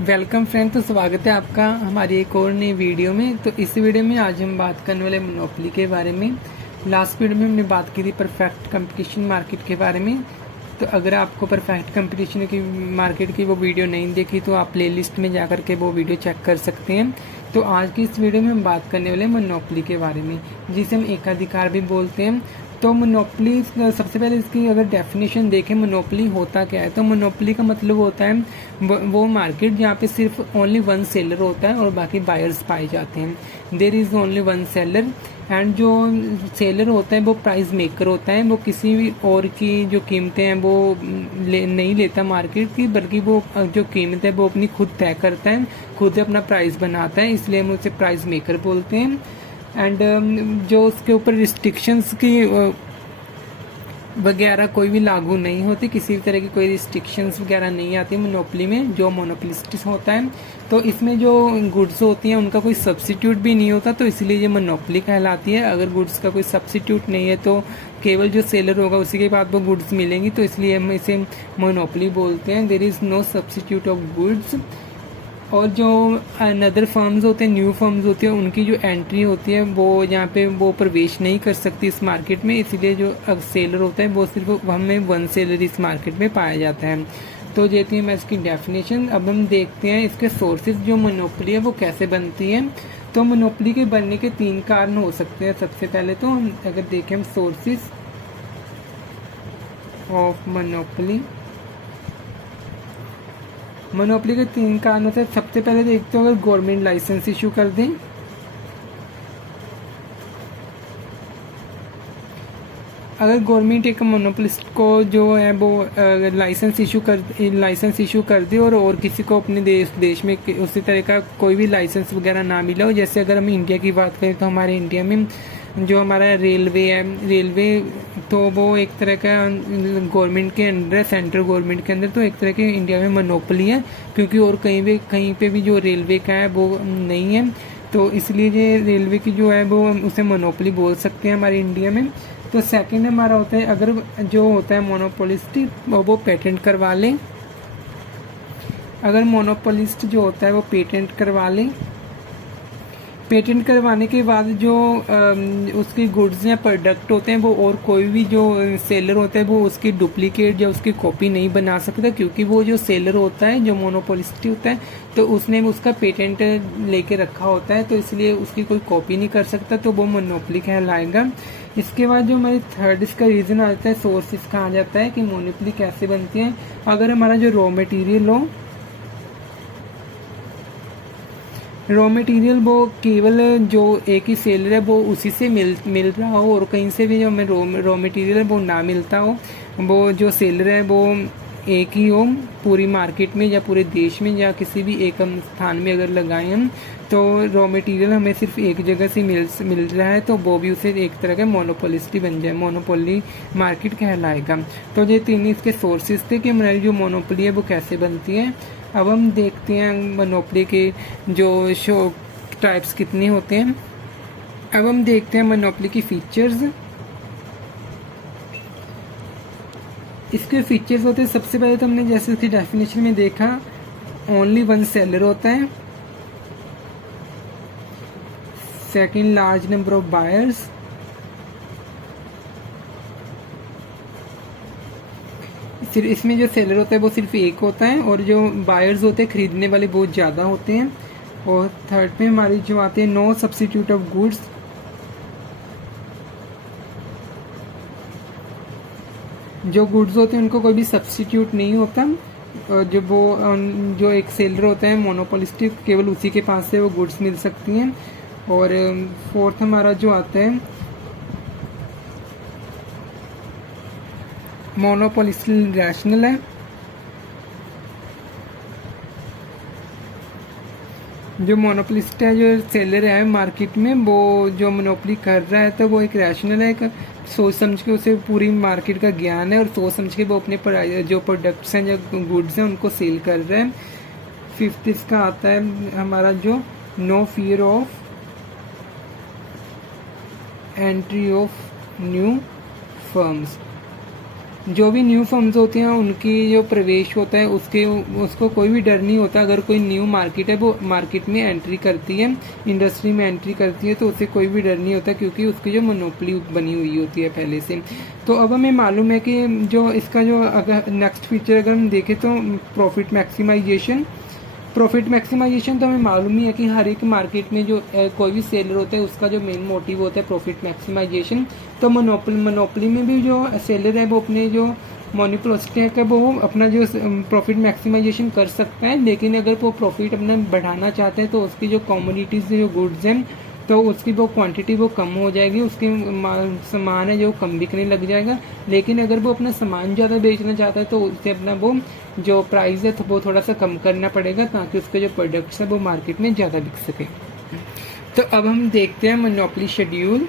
Welcome friend. तो स्वागत है आपका हमारी एक और नई वीडियो में। तो इस वीडियो में आज हम बात करने वाले मोनोपोली के बारे में। लास्ट वीडियो में हमने बात की थी परफेक्ट कंपटीशन मार्केट के बारे में। तो अगर आपको परफेक्ट कंपटीशन की मार्केट की वो वीडियो नहीं देखी तो आप प्लेलिस्ट में जाकर के वो वीडियो चेक कर सकते हैं। तो आज की इस वीडियो में हम बात करने वाले मोनोपोली के बारे में, जिसे हम एकाधिकार भी बोलते हैं। तो मोनोपोली, सबसे पहले इसकी अगर डेफिनेशन देखें मोनोपोली होता क्या है, तो मोनोपोली का मतलब होता है वो मार्केट जहाँ पे सिर्फ ओनली वन सेलर होता है और बाकी बायर्स पाए जाते हैं। There is only one seller एंड जो सेलर होता है वो प्राइस मेकर होता है। वो किसी भी और की जो कीमतें हैं वो नहीं लेता मार्केट की, बल्कि वो जो कीमत है वो अपनी खुद तय करता है, खुद अपना प्राइस बनाता है, इसलिए हम उसे प्राइस मेकर बोलते हैं। एंड जो उसके ऊपर रिस्ट्रिक्शंस की वगैरह कोई भी लागू नहीं होती, किसी भी तरह की कोई रिस्ट्रिक्शंस वगैरह नहीं आती मोनोपोली में, जो मोनोपोलिस्ट होता है। तो इसमें जो गुड्स होती हैं उनका कोई सब्सिट्यूट भी नहीं होता, तो इसलिए ये मोनोपोली कहलाती है। अगर गुड्स का कोई सब्सिट्यूट नहीं है तो केवल जो सेलर होगा उसी के बाद वो गुड्स मिलेंगी, तो इसलिए हम इसे मोनोपोली बोलते हैं। There is no substitute of goods. और जो अनदर फर्म्स होते हैं, न्यू फर्म्स होती है, उनकी जो एंट्री होती है वो यहाँ पे वो प्रवेश नहीं कर सकती इस मार्केट में, इसलिए जो सेलर होता है वो सिर्फ हमें वन सेलर इस मार्केट में पाया जाता है। तो ये थी मैं इसकी डेफिनेशन। अब हम देखते हैं इसके सोर्सेज, जो मोनोपोली है वो कैसे बनती है। तो मोनोपोली के बनने के 3 कारण हो सकते हैं। सबसे पहले तो हम अगर देखें हम सोर्सेज ऑफ मोनोपोली, मोनोपोली के 3 कारणों से सबसे पहले देखते हो, अगर गवर्नमेंट लाइसेंस इशू कर दें, अगर गवर्नमेंट एक मोनोपोलिस्ट को जो है वो लाइसेंस इशू कर दे और किसी को अपने देश में उसी तरह का कोई भी लाइसेंस वगैरह ना मिला हो। जैसे अगर हम इंडिया की बात करें तो हमारे इंडिया में जो हमारा रेलवे है, रेलवे तो वो एक तरह का गवर्नमेंट के अंडर है, सेंट्रल गवर्नमेंट के अंदर, तो एक तरह के इंडिया में मोनोपोली है, क्योंकि और कहीं पे भी जो रेलवे का है वो नहीं है। तो इसलिए ये रेलवे की जो है वो उसे मोनोपोली बोल सकते हैं हमारे इंडिया में। तो सेकंड हमारा होता है, अगर जो होता है मोनोपोलिस्ट वो पेटेंट करवा लें, अगर मोनोपोलिस्ट जो होता है वो पेटेंट करवा लें, पेटेंट करवाने के बाद जो उसके गुड्स या प्रोडक्ट होते हैं वो और कोई भी जो सेलर होता है वो उसकी डुप्लीकेट या उसकी कॉपी नहीं बना सकता, क्योंकि वो जो सेलर होता है, जो मोनोपोलिस्ट होता है, तो उसने उसका पेटेंट लेके रखा होता है, तो इसलिए उसकी कोई कॉपी नहीं कर सकता, तो वो मोनोपोली कहलाएगा। इसके बाद जो हमारी थर्ड इसका रीज़न आता है, सोर्स इसका आ जाता है कि मोनोपोली कैसे बनती है। अगर हमारा जो रॉ मटेरियल वो केवल जो एक ही सेलर है वो उसी से मिल रहा हो, और कहीं से भी जो हमें रॉ मटेरियल है वो ना मिलता हो, वो जो सेलर है वो एक ही हो पूरी मार्केट में या पूरे देश में या किसी भी एक हम स्थान में अगर लगाएं हम, तो रॉ मटेरियल हमें सिर्फ एक जगह से मिल रहा है, तो वो भी उसे एक तरह का मोनोपोलिस्ट बन जाए, मोनोपोली मार्केट कहलाएगा। तो ये 3 इसके सोर्सेज थे कि हमारी जो मोनोपोली है वो कैसे बनती है। अब हम देखते हैं मोनोपोली के जो टाइप्स कितने होते हैं। अब हम देखते हैं मोनोपोली की फीचर्स। इसके फीचर्स होते हैं, सबसे पहले तो हमने जैसे उसकी डेफिनेशन में देखा, ओनली वन सेलर होता है। Second, large number of buyers. फिर इसमें जो सेलर होता है वो सिर्फ एक होता है, और जो बायर्स होते हैं खरीदने वाले बहुत ज़्यादा होते हैं। और थर्ड में हमारी जो आते हैं, नो सब्सिट्यूट ऑफ गुड्स। जो गुड्स होते हैं उनको कोई भी सब्सिट्यूट नहीं होता, जो एक सेलर होता है मोनोपोलिस्टिक, केवल उसी के पास से वो गुड्स मिल सकती हैं। और फोर्थ हमारा जो आता है, मोनोपोलिस्ट रैशनल है। जो मोनोपोलिस्ट है, जो सेलर है मार्केट में, वो जो मोनोपोली कर रहा है तो वो एक रैशनल है, सोच समझ के उसे पूरी मार्केट का ज्ञान है और सोच समझ के वो अपने जो प्रोडक्ट्स हैं, जो गुड्स हैं, उनको सेल कर रहे हैं। फिफ्थ इसका आता है हमारा जो no fear of entry of new firms. जो भी न्यू फर्म्स होते हैं उनकी जो प्रवेश होता है उसको कोई भी डर नहीं होता। अगर कोई न्यू मार्केट है वो मार्केट में एंट्री करती है, इंडस्ट्री में एंट्री करती है, तो उसे कोई भी डर नहीं होता क्योंकि उसकी जो मोनोपोली बनी हुई होती है पहले से। तो अब हमें मालूम है कि जो इसका जो अगर नेक्स्ट फीचर अगर हम देखें तो प्रॉफिट मैक्सिमाइजेशन तो हमें मालूम ही है कि हर एक मार्केट में जो कोई भी सेलर होता है उसका जो मेन मोटिव होता है प्रॉफिट मैक्सिमाइजेशन। तो मोनोपोली में भी जो सेलर है वो अपने जो मोनोपोलिस्ट है वो अपना जो प्रॉफिट मैक्सिमाइजेशन कर सकता है, लेकिन अगर वो प्रॉफिट अपना बढ़ाना चाहते हैं तो उसकी जो कमोडिटीज़ जो गुड्स हैं तो उसकी वो क्वांटिटी वो कम हो जाएगी, उसकी सामान है जो कम बिकने लग जाएगा। लेकिन अगर वो अपना सामान ज़्यादा बेचना चाहता है तो उससे अपना वो जो प्राइस है तो वो थोड़ा सा कम करना पड़ेगा ताकि उसके जो प्रोडक्ट्स है वो मार्केट में ज़्यादा बिक सके। तो अब हम देखते हैं मोनोपोली शेड्यूल।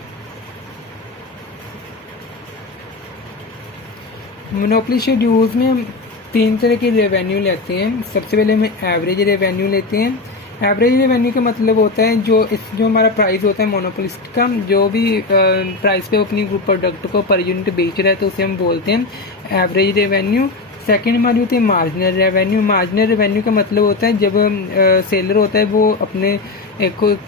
मोनोपोली शेड्यूल्स में हम 3 तरह के रेवेन्यू लेते हैं। सबसे पहले हम एवरेज रेवेन्यू लेते हैं। एवरेज रेवेन्यू का मतलब होता है जो हमारा प्राइस होता है मोनोपोलिस्ट का, जो भी प्राइस पे अपनी प्रोडक्ट को पर यूनिट बेच रहा है तो उसे हम बोलते हैं एवरेज रेवेन्यू। सेकंड हमारी होती है मार्जिनल रेवेन्यू। मार्जिनल रेवेन्यू का मतलब होता है जब सेलर होता है वो अपने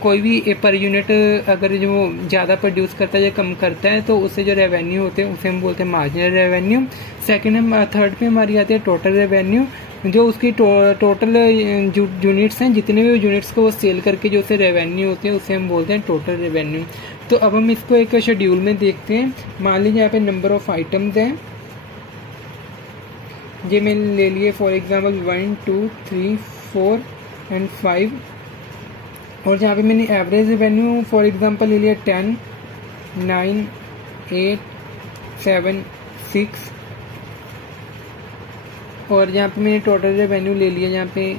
कोई भी पर यूनिट अगर जो ज़्यादा प्रोड्यूस करता है या कम करता है तो उससे जो रेवेन्यू होते हैं उसे हम बोलते हैं मार्जिनल रेवेन्यू। थर्ड पे हमारी आती है टोटल रेवेन्यू, जो उसकी टोटल यूनिट्स हैं, जितने भी यूनिट्स को वो सेल करके जो उसे रेवेन्यू होते हैं उसे हम बोलते हैं टोटल रेवेन्यू। तो अब हम इसको एक शेड्यूल में देखते हैं। मान लीजिए यहाँ पे नंबर ऑफ आइटम्स हैं, ये मैंने ले लिए फॉर एग्जांपल 1 2 3 4 एंड 5, और जहाँ पे मैंने एवरेज रेवेन्यू फॉर एग्जांपल ले लिया 10 9 8 7 6, और यहाँ पे मैंने टोटल रेवेन्यू ले लिया। यहाँ पे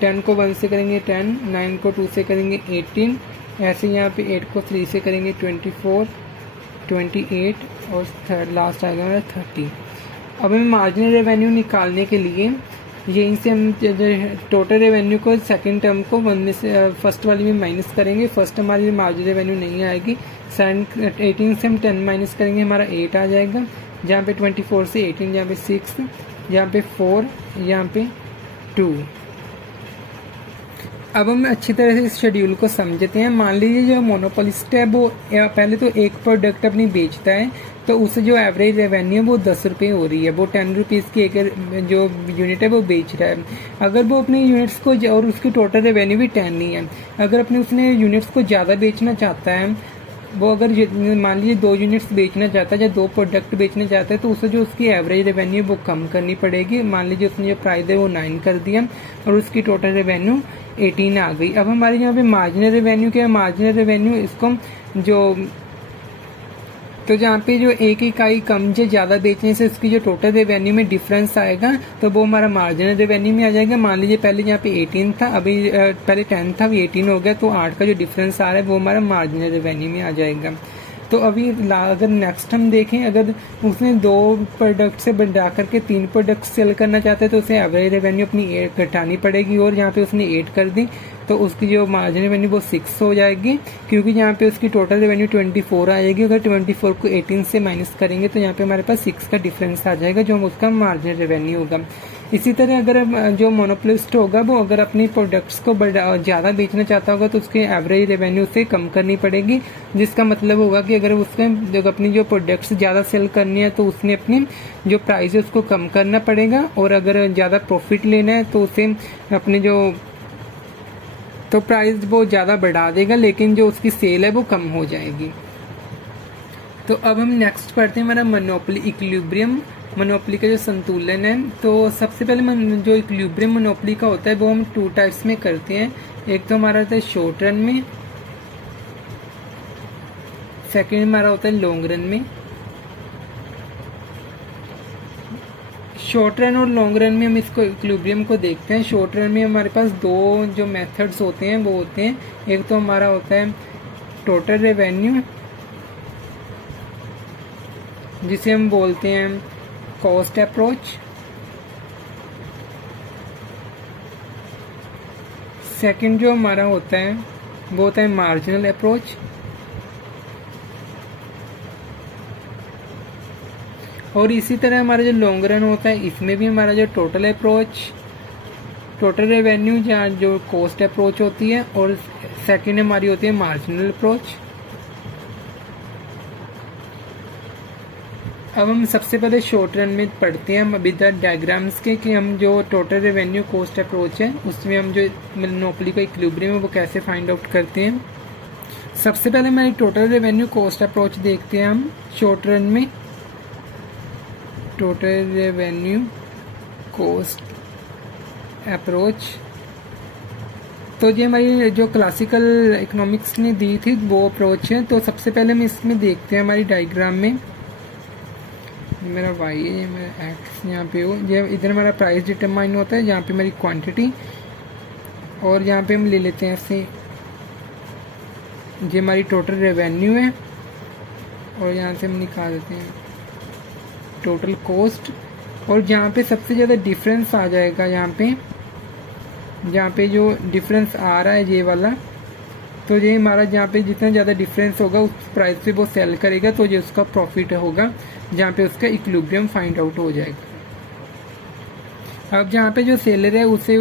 10 को 1 से करेंगे 10, 9 को 2 से करेंगे 18, ऐसे यहाँ पे 8 को 3 से करेंगे 24, 28 और लास्ट आएगा मेरा 30। अब हमें मार्जिनल रेवेन्यू निकालने के लिए यहीं से हम टोटल रेवेन्यू को सेकंड टर्म को 1 में से फर्स्ट वाली में माइनस करेंगे। फर्स्ट हमारी मार्जिनल रेवेन्यू नहीं आएगी। 18 से हम 10 माइनस करेंगे, हमारा 8 आ जाएगा। जहाँ पे 24 से 18, जहाँ पे 6, यहाँ पे 4, यहाँ पे 2। अब हम अच्छी तरह से इस शेड्यूल को समझते हैं। मान लीजिए जो मोनोपोलिस्ट है वो पहले तो एक प्रोडक्ट अपनी बेचता है, तो उससे जो एवरेज रेवेन्यू है वो 10 रुपये हो रही है। वो 10 रुपीज़ की एक जो यूनिट है वो बेच रहा है। अगर वो अपनी यूनिट्स को, और उसकी टोटल रेवेन्यू भी 10 नहीं है, अगर अपने उसने यूनिट्स को ज़्यादा बेचना चाहता है, वो अगर मान लीजिए 2 यूनिट्स बेचना चाहता है या 2 प्रोडक्ट बेचना चाहता है, तो उसे जो उसकी एवरेज रेवेन्यू वो कम करनी पड़ेगी। मान लीजिए उसने जो प्राइस है वो 9 कर दिया और उसकी टोटल रेवेन्यू 18 आ गई। अब हमारे यहाँ पे मार्जिनल रेवेन्यू क्या है? मार्जिनल रेवेन्यू इसको जो, तो जहाँ पे जो एक इकाई कम या ज़्यादा बेचने से उसकी जो टोटल रेवेन्यू में डिफरेंस आएगा तो वो हमारा मार्जिनल रेवेन्यू में आ जाएगा। मान लीजिए पहले यहाँ पे 18 था, अभी पहले 10 था, अभी 18 हो गया, तो 8 का जो डिफरेंस आ रहा है वो हमारा मार्जिनल रेवेन्यू में आ जाएगा। तो अभी अगर नेक्स्ट हम देखें, अगर उसने 2 प्रोडक्ट से बढ़ा करके 3 प्रोडक्ट सेल करना चाहता है तो उसे एवरेज रेवेन्यू अपनी 8 घटानी पड़ेगी, और यहाँ पे उसने 8 कर दी तो उसकी जो मार्जिन रेवेन्यू वो 6 हो जाएगी, क्योंकि यहाँ पे उसकी टोटल रेवेन्यू 24 आएगी। अगर 24 को 18 से माइनस करेंगे तो यहाँ पे हमारे पास 6 का डिफरेंस आ जाएगा जो उसका मार्जिन रेवेन्यू होगा। इसी तरह अगर जो मोनोपोलिस्ट होगा वो अगर अपनी प्रोडक्ट्स को ज़्यादा बेचना चाहता होगा तो उसके एवरेज रेवेन्यू से कम करनी पड़ेगी, जिसका मतलब होगा कि अगर उसके जब अपनी जो प्रोडक्ट्स ज़्यादा सेल करनी है तो उसने अपनी जो प्राइस है उसको कम करना पड़ेगा, और अगर ज़्यादा प्रॉफिट लेना है तो उसे अपने जो तो प्राइस वो ज़्यादा बढ़ा देगा, लेकिन जो उसकी सेल है वो कम हो जाएगी। तो अब हम नेक्स्ट पढ़ते हैं हमारा मोनोपोली इक्विलिब्रियम। मोनोपोली का जो संतुलन है, तो सबसे पहले जो इक्विलिब्रियम मोनोपोली का होता है वो हम 2 टाइप्स में करते हैं। एक तो हमारा होता है शॉर्ट रन में, सेकेंड हमारा होता है लॉन्ग रन में। शॉर्ट रन और लॉन्ग रन में हम इसको इक्विलिब्रियम को देखते हैं। शॉर्ट रन में हमारे पास 2 जो मेथड्स होते हैं वो होते हैं, एक तो हमारा होता है टोटल रेवेन्यू, जिसे हम बोलते हैं कॉस्ट अप्रोच। सेकंड जो हमारा होता है वो होता है मार्जिनल अप्रोच। और इसी तरह हमारा जो लॉन्ग रन होता है इसमें भी हमारा जो टोटल अप्रोच, टोटल रेवेन्यू जहाँ जो कॉस्ट अप्रोच होती है, और सेकंड हमारी होती है मार्जिनल अप्रोच। अब हम सबसे पहले शॉर्ट रन में पढ़ते हैं विद डायग्राम्स के कि हम जो टोटल रेवेन्यू कॉस्ट अप्रोच है उसमें हम जो मोनोपोली का इक्विलिब्रियम है वो कैसे फाइंड आउट करते हैं। सबसे पहले हमारी टोटल रेवेन्यू कॉस्ट अप्रोच देखते हैं हम शॉर्ट रन में। टोटल रेवेन्यू कॉस्ट अप्रोच, तो ये हमारी जो क्लासिकल इकोनॉमिक्स ने दी थी वो अप्रोच है। तो सबसे पहले हम इसमें देखते हैं हमारी डायग्राम में, मेरा वाई है, मेरा एक्स यहाँ पे हो, ये इधर हमारा प्राइस डिटरमाइन होता है, जहाँ पे हमारी क्वांटिटी, और यहाँ पे हम ले लेते हैं ऐसे ये हमारी टोटल रेवेन्यू है, और यहाँ से हम निकाल देते हैं टोटल कॉस्ट। और जहाँ पे सबसे ज़्यादा डिफरेंस आ जाएगा, जहाँ पे जो डिफरेंस आ रहा है ये वाला, तो ये हमारा जहाँ पे जितना ज़्यादा डिफरेंस होगा उस प्राइस पे वो सेल करेगा, तो ये उसका प्रॉफिट होगा, जहाँ पे उसका इक्विलिब्रियम फाइंड आउट हो जाएगा। अब जहाँ पे जो सेलर है उसे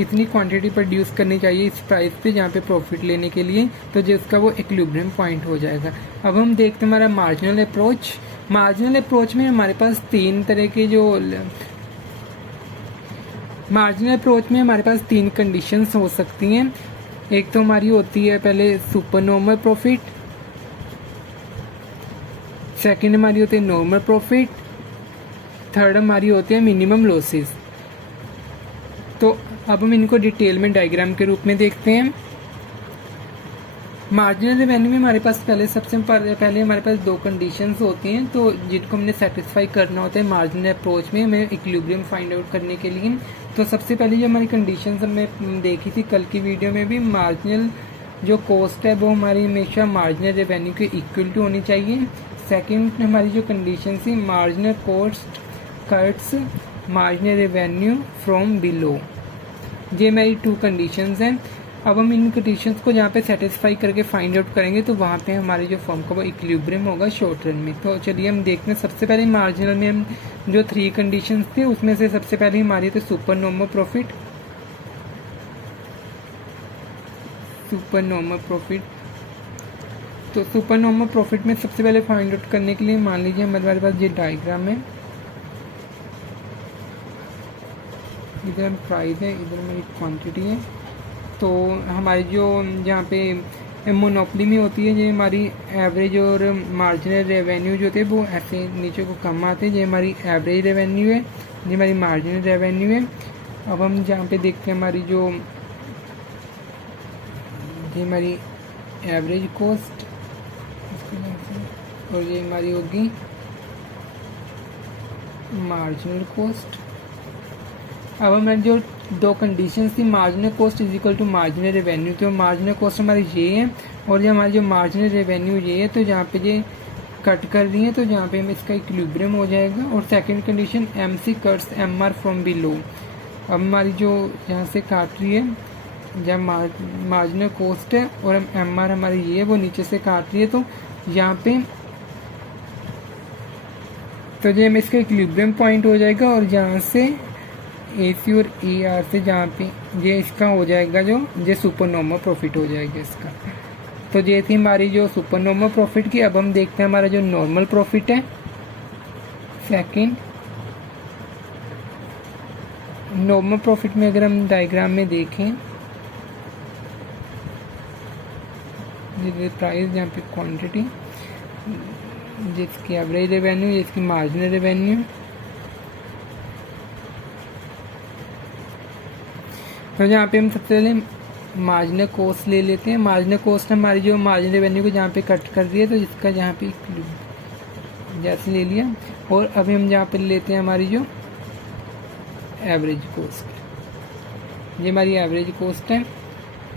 इतनी क्वांटिटी प्रोड्यूस करनी चाहिए इस प्राइस पे जहाँ पे प्रॉफिट लेने के लिए, तो जो उसका वो इक्विलिब्रियम पॉइंट हो जाएगा। अब हम देखते हैं हमारा मार्जिनल अप्रोच। मार्जिनल अप्रोच में हमारे पास तीन तरह के जो मार्जिनल अप्रोच में हमारे पास तीन कंडीशंस हो सकती हैं। एक तो हमारी होती है पहले सुपर नॉर्मल प्रॉफिट, सेकंड हमारी होती है नॉर्मल प्रॉफिट, थर्ड हमारी होती है मिनिमम लॉसेस। तो अब हम इनको डिटेल में डायग्राम के रूप में देखते हैं। मार्जिनल रेवेन्यू में हमारे पास सबसे पहले हमारे पास दो कंडीशंस होती हैं, तो जिनको हमने सेटिस्फाई करना होता है मार्जिनल अप्रोच में हमें इक्विलिब्रियम फाइंड आउट करने के लिए। तो सबसे पहले जो हमारी कंडीशंस हमने देखी थी कल की वीडियो में भी, मार्जिनल जो कॉस्ट है वो हमारी हमेशा मार्जिनल रेवेन्यू के इक्वल टू होनी चाहिए। सेकंड हमारी जो कंडीशन थी, marginal cost cuts marginal revenue from below. ये हमारी टू कंडीशंस हैं। अब हम इन कंडीशंस को जहाँ पे सेटिस्फाई करके फाइंड आउट करेंगे तो वहाँ पे हमारे जो फर्म का वो इक्विलिब्रियम होगा शॉर्ट रन में। तो चलिए हम देखते हैं। सबसे पहले मार्जिनल में हम जो थ्री कंडीशंस थे उसमें से सबसे पहले हमारी थी super normal profit. Super normal profit, तो सुपर नॉर्मल प्रॉफिट में सबसे पहले फाइंड आउट करने के लिए मान लीजिए हमारे पास ये डायग्राम है, इधर प्राइस है, इधर मेरी क्वांटिटी है। तो हमारी जो जहाँ पे मोनोपोली में होती है ये हमारी एवरेज और मार्जिनल रेवेन्यू जो थे वो ऐसे नीचे को कम आते हैं। ये हमारी एवरेज रेवेन्यू है, ये हमारी मार्जिनल रेवेन्यू है। अब हम जहाँ पे देखते हैं हमारी जो ये हमारी एवरेज कॉस्ट, और ये हमारी होगी मार्जिनल कॉस्ट। अब हमारी जो दो कंडीशंस थी, marginal cost is equal to marginal revenue, तो मार्जिनल कॉस्ट हमारी ये है और ये हमारी जो मार्जिनल रेवेन्यू ये है। तो जहाँ पे ये कट कर रही है तो जहाँ पे हम इसका इक्विलिब्रियम हो जाएगा। और second condition, M C cuts M R from below. अब हमारी जो यहाँ से काट रही है जहाँ मार्जिनल कॉस्ट है और एम आर हमारी ये है वो नीचे से काट रही है, तो यहाँ पे तो ये हम इसका इक्विलिब्रियम पॉइंट हो जाएगा। और जहाँ से ए सी और ए आर से जहाँ पे ये इसका हो जाएगा जो ये सुपर नॉर्मल प्रॉफिट हो जाएगा इसका। तो ये थी हमारी जो सुपर नॉर्मल प्रॉफिट की। अब हम देखते हैं हमारा जो नॉर्मल प्रॉफिट है। सेकंड नॉर्मल प्रॉफिट में अगर हम डायग्राम में देखें, प्राइस यहाँ पे क्वांटिटी, जिसकी एवरेज रेवेन्यू, जिसकी मार्जिनल रेवेन्यू। तो यहाँ पे हम सबसे पहले मार्जिनल कॉस्ट ले लेते हैं। मार्जिनल कॉस्ट हमारी जो मार्जिनल रेवेन्यू को जहाँ पे कट कर रही है, तो इसका जहाँ पे जैसे ले लिया। और अभी हम जहाँ पे लेते हैं हमारी जो एवरेज कॉस्ट, ये हमारी एवरेज कॉस्ट है।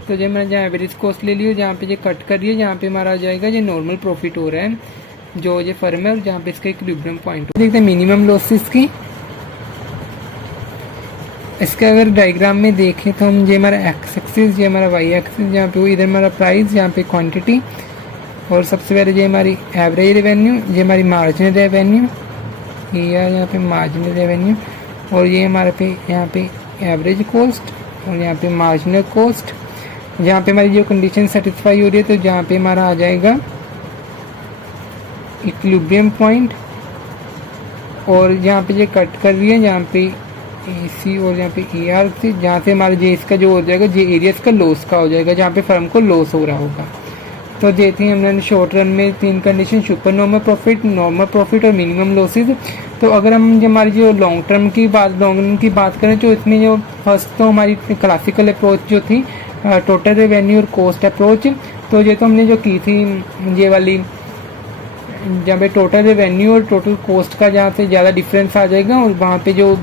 तो जब मैंने जहाँ एवरेज कॉस्ट ले ली, जहाँ पे ये कट कर रही है, जहाँ पे हमारा आ जाएगा ये नॉर्मल प्रॉफिट हो रहा है जो ये फर्म है, और जहाँ पे इसका इक्विलिब्रियम पॉइंट देखते हैं मिनिमम लॉसेस की। इसका अगर डायग्राम में देखें तो हम ये हमारा एक्स एक्सिस, ये हमारा वाई एक्सिस, जहाँ पे वो इधर हमारा प्राइस, यहाँ पे क्वांटिटी, और सबसे पहले ये हमारी एवरेज रेवेन्यू, ये हमारी मार्जिनल रेवेन्यू, AR, यहाँ पे मार्जिनल रेवेन्यू, और ये हमारे पे यहाँ पे एवरेज कॉस्ट और यहाँ पे मार्जिनल कॉस्ट। जहाँ पे हमारी जो कंडीशन सेटिस्फाई हो रही है तो जहाँ पे हमारा आ जाएगा इक्विलिब्रियम पॉइंट, और यहाँ पे ये कट कर रही है जहाँ पे AC और यहाँ पे AR से, जहाँ से हमारे जे इसका जो हो जाएगा जे एरिया इसका लॉस का हो जाएगा, जहाँ पे फर्म को लॉस हो रहा होगा। तो देते हैं हमने शॉर्ट रन में 3 condition, super normal profit, normal profit और मिनिमम लॉसेज। तो अगर हम हमारी जो लॉन्ग रन की बात करें तो इसमें जो फर्स्ट तो हमारी क्लासिकल अप्रोच जो थी टोटल रेवेन्यू और कॉस्ट अप्रोच, तो ये तो हमने जो की थी ये वाली, जहाँ पे टोटल रेवेन्यू और टोटल कॉस्ट का जहाँ से ज़्यादा डिफरेंस आ जाएगा और वहाँ पे जो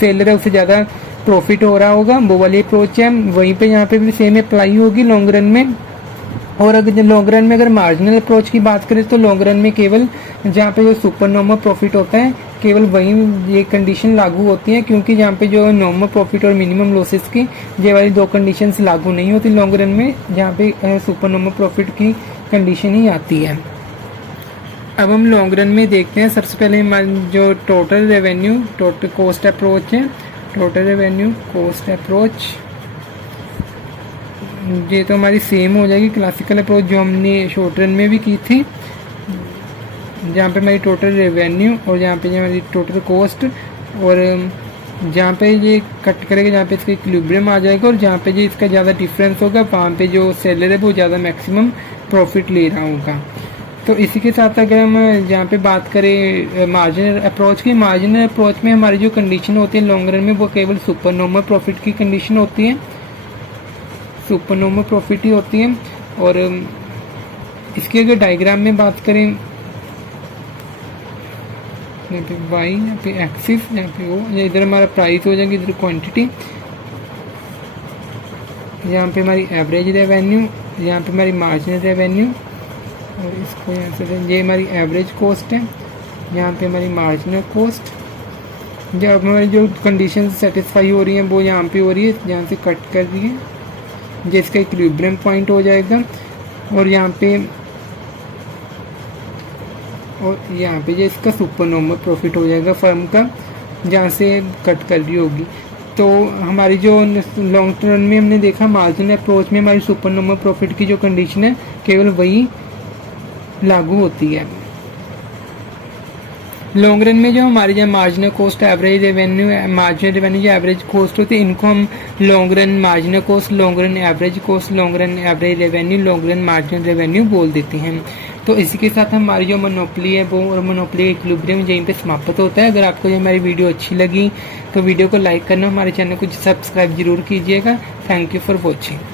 सेलर है उससे ज़्यादा प्रॉफिट हो रहा होगा, वो वाली अप्रोच है। वहीं पे यहाँ पे भी सेम अप्लाई होगी लॉन्ग रन में। और अगर लॉन्ग रन में अगर मार्जिनल अप्रोच की बात करें तो लॉन्ग रन में केवल जहाँ पे जो सुपर नॉर्मल प्रॉफिट होता है केवल वहीं ये कंडीशन लागू होती है, क्योंकि जहाँ पे जो नॉर्मल प्रॉफिट और मिनिमम लॉसेस की ये वाली 2 कंडीशंस लागू नहीं होती लॉन्ग रन में, जहाँ पे सुपर नॉर्मल प्रॉफिट की कंडीशन ही आती है। अब हम लॉन्ग रन में देखते हैं। सबसे पहले जो total revenue total cost approach है, टोटल रेवेन्यू कॉस्ट अप्रोच, ये तो हमारी सेम हो जाएगी क्लासिकल अप्रोच जो हमने शॉर्ट रन में भी की थी, जहाँ पे हमारी टोटल रेवेन्यू और जहाँ पे हमारी टोटल कॉस्ट, और जहाँ पे ये कट करेगा जहाँ पे इसका इक्विलिब्रियम आ जाएगा, और जहाँ पे जो इसका ज़्यादा डिफरेंस होगा वहाँ पे जो सेलर है वो ज़्यादा मैक्सिमम प्रॉफिट ले रहा होगा। तो इसी के साथ अगर हम जहाँ पे बात करें मार्जिनल अप्रोच की, मार्जिनल अप्रोच में हमारी जो कंडीशन होती है लॉन्ग रन में वो केवल सुपर नॉर्मल प्रॉफिट की कंडीशन होती है, सुपर नॉर्मल प्रॉफिट ही होती है। और इसकी अगर डायग्राम में बात करें, यहाँ पे वाई, यहाँ पे एक्सिस, यहाँ पे वो, या इधर हमारा प्राइस हो जाएगी, इधर क्वांटिटी, यहाँ पे हमारी एवरेज रेवेन्यू, यहाँ पे हमारी मार्जिनल रेवेन्यू, और इसको यहाँ से ये हमारी एवरेज कॉस्ट है, यहाँ पे हमारी मार्जिनल कॉस्ट। जब हमारी जो कंडीशन सेटिस्फाई हो रही है वो यहाँ पे हो रही है, यहाँ से कट कर रही है जिसका इक्विलिब्रियम पॉइंट हो जाएगा, और यहाँ पे जो इसका सुपर नॉर्मल प्रॉफिट हो जाएगा फर्म का, जहाँ से कट कर रही होगी। तो हमारी जो लॉन्ग रन में हमने देखा मार्जिनल अप्रोच में हमारी सुपर नॉर्मल प्रॉफिट की जो कंडीशन है केवल वही लागू होती है। लॉन्ग रन में जो हमारी जो marginal cost, average revenue, marginal revenue जो एवरेज कॉस्ट होती है, इनको हम long run marginal cost, long run average cost, long run average revenue, long run marginal revenue बोल देते हैं। तो इसी के साथ हमारी जो मोनोपोली है वो और मोनोपोली इक्विलिब्रियम यहीं पे समाप्त होता है। अगर आपको ये हमारी वीडियो अच्छी लगी तो वीडियो को लाइक करना, हमारे चैनल को सब्सक्राइब जरूर कीजिएगा। Thank you for watching.